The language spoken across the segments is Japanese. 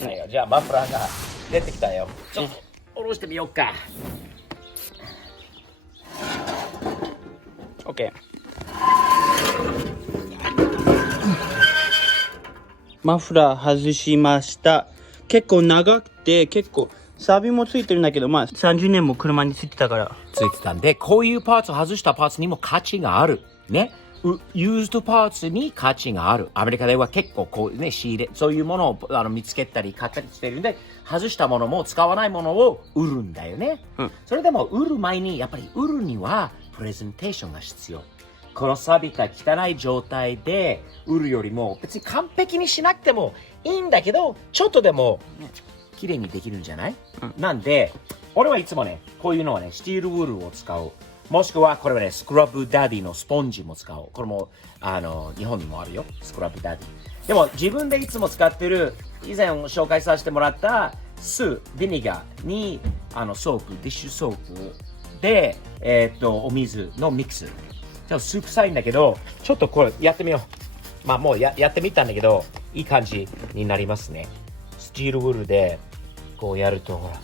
はいよ、じゃあマフラーが出てきたよ。ちょっと下ろしてみようか。OK。マフラー外しました。結構長くて、結構サビもついてるんだけど、まあ30年も車についてたから。ついてたんで、こういうパーツを外したパーツにも価値がある。ね。ユーズドパーツに価値がある。アメリカでは結構こうね、仕入れ、そういうものを見つけたり買ったりしてるんで、外したものも使わないものを売るんだよね。それでも売る前に、やっぱり売るにはプレゼンテーションが必要。この錆びた汚い状態で売るよりも、別に完璧にしなくてもいいんだけど、ちょっとでも綺麗にできるんじゃない？なんで、俺はいつもね、こういうのはね、スティールウールを使う。もしくは、これはね、スクラブダディのスポンジも使おう。これも、日本にもあるよ。スクラブダディ。でも、自分でいつも使ってる、以前紹介させてもらったビニガーに、ソープ、ディッシュソープで、お水のミックス。ちょっとスープ臭いんだけど、ちょっとこれやってみよう。まあ、もうやってみたんだけど、いい感じになりますね。スチールウールで、こうやると、ほら、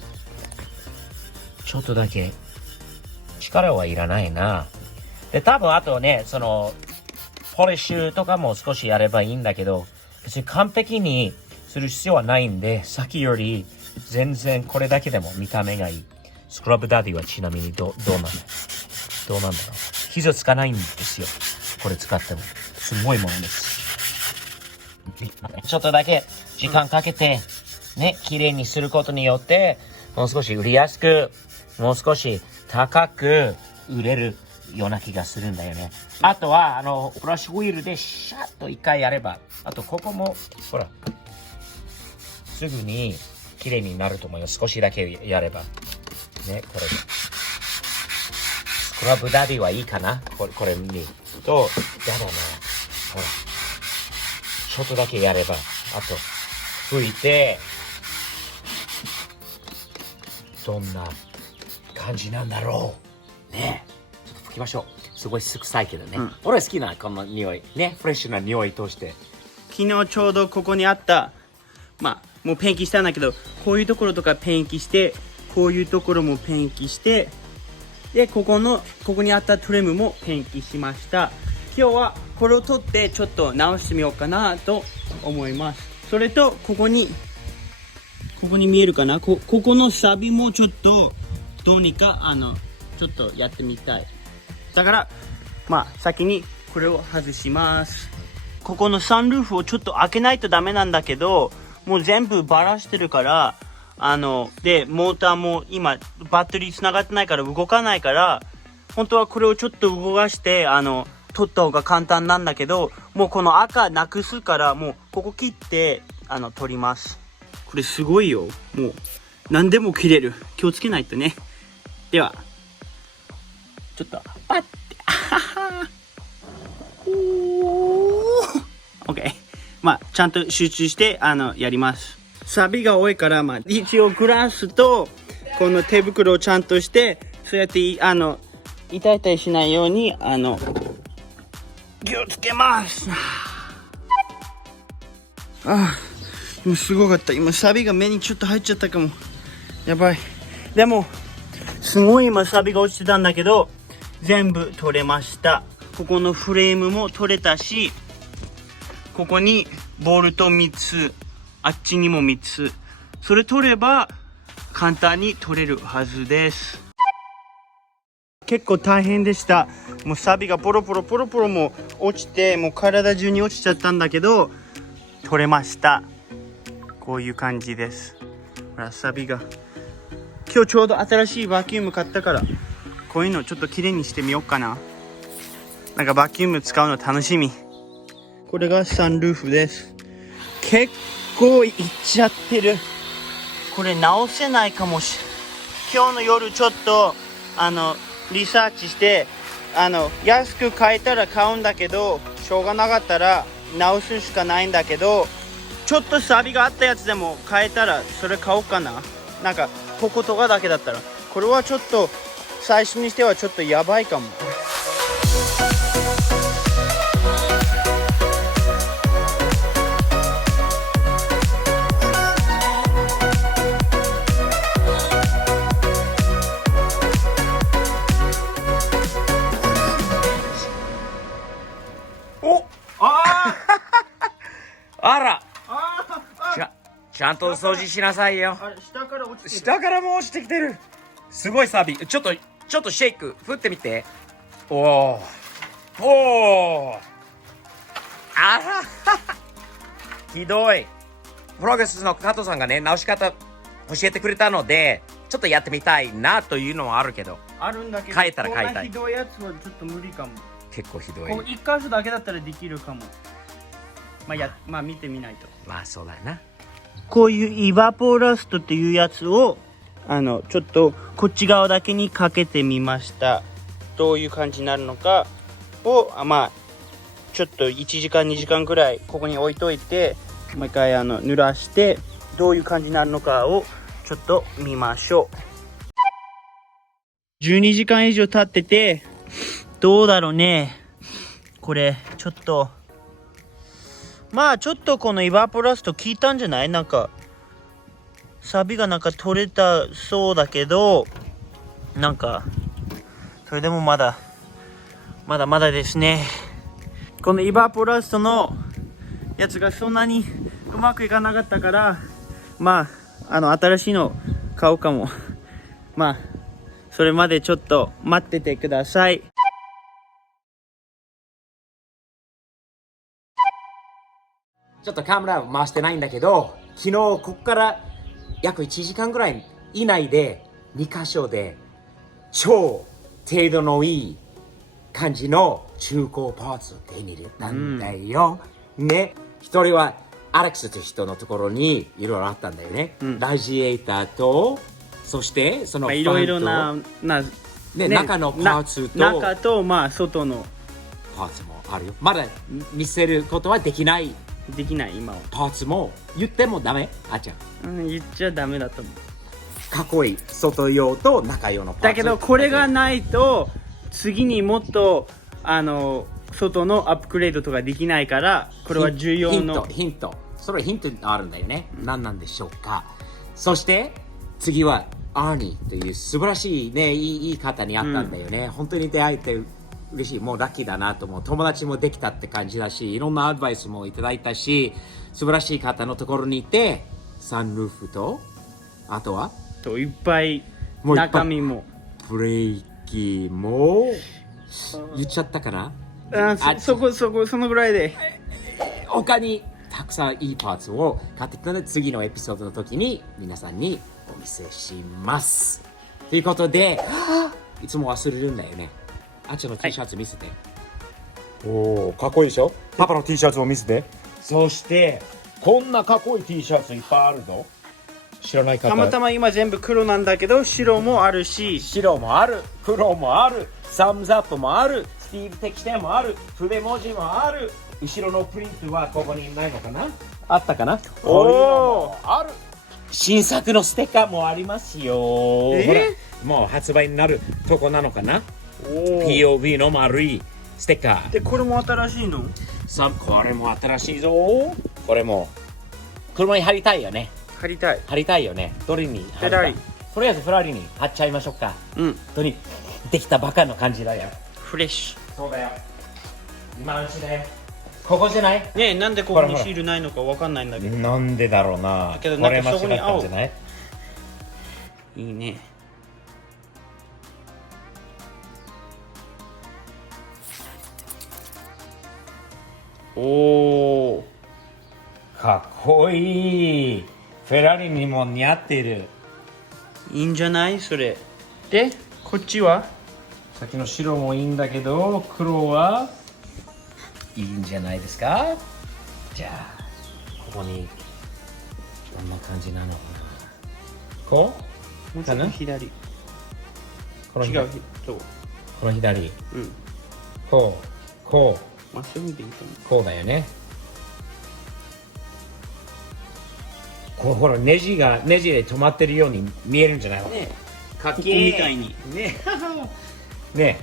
ちょっとだけ、力はいらないな。で、多分あとね、ポリッシュとかも少しやればいいんだけど、別に完璧にする必要はないんで、さっきより全然これだけでも見た目がいい。スクラブダディはちなみにどうなんだろう。傷つかないんですよ。これ使っても。すごいものです。ちょっとだけ時間かけて、ね、綺麗にすることによって、もう少し売りやすく、もう少し高く売れるような気がするんだよね。あとは、ブラッシュウィールでシャッと一回やれば、あとここも、ほら、すぐに綺麗になると思うよ。少しだけやれば。ね、これで。スクラブダディはいいかな？これに。と、やだね。ほら。ちょっとだけやれば。あと、拭いて、どんな感じなんだろう。ね。ちょっと拭きましょう。すごい臭いけどね。俺は好きなこの匂い。ね。フレッシュな匂いとして。昨日ちょうどここにあった、まあ、もうペンキしたんだけど、こういうところとかペンキして、こういうところもペンキして、で、ここにあったトリムもペンキしました。今日はこれを取ってちょっと直してみようかなと思います。それと、ここに見えるかな？ここのサビもちょっと、どうにか、ちょっとやってみたい。だから、まあ、先にこれを外します。ここのサンルーフをちょっと開けないとダメなんだけど、もう全部バラしてるから、で、モーターも今、バッテリー繋がってないから動かないから、本当はこれをちょっと動かして、取った方が簡単なんだけど、もうこの赤なくすから、もうここ切って、取ります。これすごいよ。もう、何でも切れる。気をつけないとね。では、ちょっと、パッて、あはは。OK。まあ、ちゃんと集中して、やります。サビが多いから、まあ、一応グラスと、この手袋をちゃんとして、そうやって、痛いたりしないように、気をつけます。今すごかった。今、サビが目にちょっと入っちゃったかも。やばい。でも、すごい今、サビが落ちてたんだけど、全部取れました。ここのフレームも取れたし、ここにボルト3つ、あっちにも3つ。それ取れば簡単に取れるはずです。結構大変でした。もうサビがポロポロも落ちて、もう体中に落ちちゃったんだけど、取れました。こういう感じです。ほら、サビが。今日ちょうど新しいバキューム買ったから、こういうのちょっときれいにしてみようかな。なんかバキューム使うの楽しみ。これがサンルーフです。結構いっちゃってる。これ直せないかもしれない。今日の夜ちょっとリサーチして、安く買えたら買うんだけど、しょうがなかったら直すしかないんだけど、ちょっとサビがあったやつでも買えたらそれ買おうかな。なんかこことかだけだったら。これはちょっと最初にしてはちょっとやばいかも。ちゃんと掃除しなさいよ。あれ、下から落ちてる。下からも落ちてきてる。すごいサビ。ちょっとシェイク。振ってみて。おお。おお。あら。ひどい。プログレスの加藤さんがね、直し方教えてくれたので、ちょっとやってみたいなというのはあるけど。あるんだけど、変えたら変えたいこんなひどいやつはちょっと無理かも。結構ひどい。こう一箇所だけだったらできるかも。まあ見てみないと。まあそうだよな。こういうイバポラストっていうやつをちょっとこっち側だけにかけてみました。どういう感じになるのかをちょっと1時間2時間くらいここに置いといて、もう一回濡らしてどういう感じになるのかをちょっと見ましょう。12時間以上経っててどうだろうね。これちょっとちょっとこのイバポラスト効いたんじゃない？なんかサビがなんか取れたそうだけど、なんかそれでもまだですね。このイバポラストのやつがそんなにうまくいかなかったから、新しいの買おうかも。それまでちょっと待っててください。ちょっとカメラ回してないんだけど、昨日ここから約1時間ぐらい以内で2箇所で超程度のいい感じの中古パーツを手に入れたんだよ。ね。一人はアレックスという人のところにいろいろあったんだよね。ラジエーターと、そしてそのファンと、いろいろな中のパーツと、中と外のパーツもあるよ。まだ見せることはできない。できない今は。パーツも言ってもダメ。あっちゃん。言っちゃダメだと思う。かっこいい外用と中用のパーツ。だけどこれがないと次にもっと外のアップグレードとかできないから、これは重要のヒント。それヒントあるんだよね。何なんでしょうか。そして次はアーニーという素晴らしいね、いい方に会ったんだよね。本当に出会えて嬉しい。もうラッキーだなと思う。友達もできたって感じだし、いろんなアドバイスもいただいたし、素晴らしい方のところにいて、サンルーフと、あとはいっぱい中身もブレーキも言っちゃったかな。そのぐらいで他にたくさんいいパーツを買ってきたので、次のエピソードの時に皆さんにお見せします。ということで、いつも忘れるんだよね。あっちの T シャツ見せて。おー、かっこいいでしょ。パパの T シャツを見せて。そしてこんなかっこいい T シャツいっぱいあるぞ。知らない方。たまたま今全部黒なんだけど、白もあるし、白もある、黒もある、サムズアップもある、スティーブ的点もある、筆文字もある。後ろのプリントはここにないのかな。あったかな。おー、ある。新作のステッカーもありますよ。ほら、もう発売になるとこなのかな。POV の丸いステッカーで、これも新しいの？これも新しいぞ。これも車に貼りたいよね。貼りたい。貼りたいよね。どれに貼るか。フェラーリ。とりあえずフェラーリに貼っちゃいましょうか。本当にできたばかの感じだよ。フレッシュ。そうだよ。今のうちだよ。ここじゃない？ねえ、なんでここにシールないのかわかんないんだけど。なんでだろうな。だけどなんかそこに青。じゃない？いいね。おー、かっこいい。フェラーリにも似合ってる。いいんじゃないそれで。こっちはさっきの白もいいんだけど、黒はいいんじゃないですか。じゃあここにどんな感じなのかな。こうもうちょっと左。この違う。この左。こうまっすぐでいいと思う。こうだよね。こうほらネジで止まってるように見えるんじゃないのね。かっここみたいにね。ね。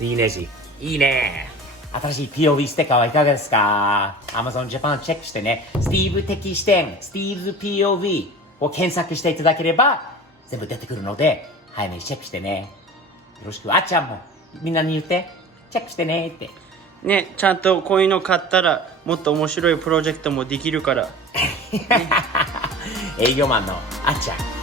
いいネジ。いいね。新しい POV ステッカーはいかがですか？ Amazon Japan チェックしてね。スティーブ的視点、スティーブ POV を検索していただければ全部出てくるので、早めにチェックしてね。よろしく。あっちゃんもみんなに言って、チェックしてねって。ね、ちゃんとこういうの買ったらもっと面白いプロジェクトもできるから、ね、営業マンのあっちゃん